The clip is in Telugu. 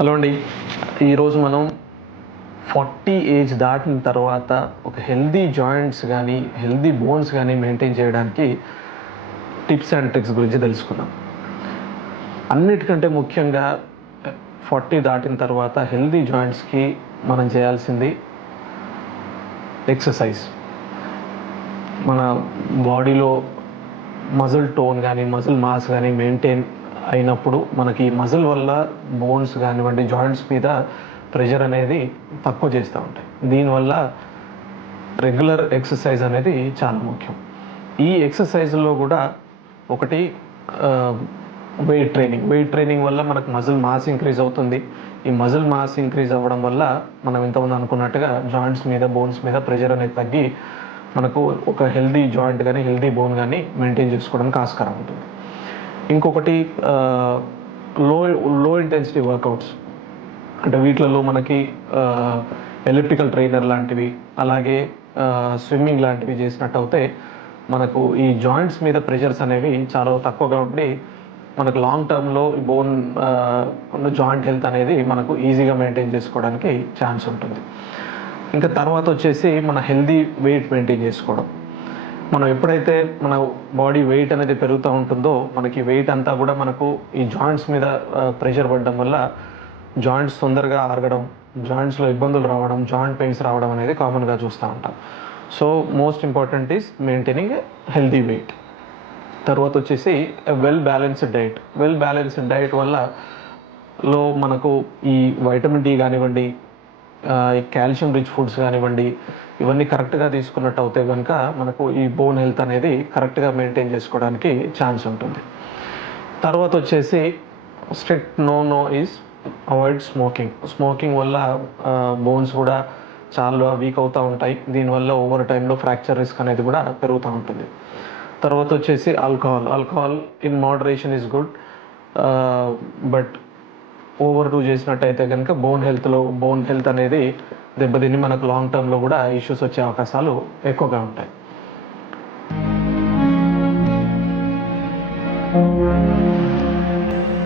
హలో అండి. ఈరోజు మనం 40 ఏజ్ దాటిన తర్వాత ఒక హెల్తీ జాయింట్స్ కానీ, హెల్తీ బోన్స్ కానీ మెయింటైన్ చేయడానికి టిప్స్ అండ్ ట్రిక్స్ గురించి తెలుసుకుందాం. అన్నిటికంటే ముఖ్యంగా 40 దాటిన తర్వాత హెల్తీ జాయింట్స్కి మనం చేయాల్సింది ఎక్సర్సైజ్. మన బాడీలో మజిల్ టోన్ కానీ, మజిల్ మాస్ కానీ మెయింటైన్ అయినప్పుడు మనకి మజిల్ వల్ల బోన్స్ కానివ్వండి, జాయింట్స్ మీద ప్రెషర్ అనేది తక్కువ చేస్తూ ఉంటాయి. దీనివల్ల రెగ్యులర్ ఎక్సర్సైజ్ అనేది చాలా ముఖ్యం. ఈ ఎక్సర్సైజ్లో కూడా ఒకటి వెయిట్ ట్రైనింగ్ వల్ల మనకు మజిల్ మాస్ ఇంక్రీజ్ అవుతుంది. ఈ మజిల్ మాస్ ఇంక్రీజ్ అవ్వడం వల్ల మనం ఇంతకుముందు అనుకున్నట్టుగా జాయింట్స్ మీద, బోన్స్ మీద ప్రెషర్ అనేది తగ్గి మనకు ఒక హెల్దీ జాయింట్ కానీ, హెల్దీ బోన్ కానీ మెయింటైన్ చేసుకోవడానికి ఆస్కారం ఉంటుంది. ఇంకొకటి లో లో ఇంటెన్సిటీ వర్కౌట్స్, అంటే వీటిలలో మనకి ఎలిప్టికల్ ట్రైనర్ లాంటివి, అలాగే స్విమ్మింగ్ లాంటివి చేసినట్టు అయితే మనకు ఈ జాయింట్స్ మీద ప్రెషర్స్ అనేవి చాలా తక్కువగా ఉండి మనకు లాంగ్ టర్మ్లో బోన్ జాయింట్ హెల్త్ అనేది మనకు ఈజీగా మెయింటైన్ చేసుకోవడానికి ఛాన్స్ ఉంటుంది. ఇంకా తర్వాత వచ్చేసి మన హెల్దీ వెయిట్ మెయింటైన్ చేసుకోవడం. మనం ఎప్పుడైతే మన బాడీ వెయిట్ అనేది పెరుగుతూ ఉంటుందో మనకి వెయిట్ అంతా కూడా మనకు ఈ జాయింట్స్ మీద ప్రెషర్ పడడం వల్ల జాయింట్స్ తొందరగా ఆరగడం, జాయింట్స్లో ఇబ్బందులు రావడం, జాయింట్ పెయిన్స్ రావడం అనేది కామన్గా చూస్తూ ఉంటాం. So most important is maintaining healthy weight. తర్వాత వచ్చేసి వెల్ బ్యాలెన్స్డ్ డైట్ వల్ల మనకు ఈ వైటమిన్ డి కానివ్వండి, ఈ కాల్షియం రిచ్ ఫుడ్స్ కానివ్వండి, ఇవన్నీ కరెక్ట్గా తీసుకున్నట్టు అయితే కనుక మనకు ఈ బోన్ హెల్త్ అనేది కరెక్ట్గా మెయింటైన్ చేసుకోవడానికి ఛాన్స్ ఉంటుంది. తర్వాత వచ్చేసి strict no is avoid smoking వల్ల బోన్స్ కూడా చాలా వీక్ అవుతూ ఉంటాయి. దీనివల్ల ఓవర్ టైంలో ఫ్రాక్చర్ రిస్క్ అనేది కూడా పెరుగుతూ ఉంటుంది. తర్వాత వచ్చేసి alcohol in moderation is good, but over do చేసినట్టయితే కనుక బోన్ హెల్త్ అనేది దెబ్బతిని మనకు లాంగ్ టర్మ్లో కూడా ఇష్యూస్ వచ్చే అవకాశాలు ఎక్కువగా ఉంటాయి.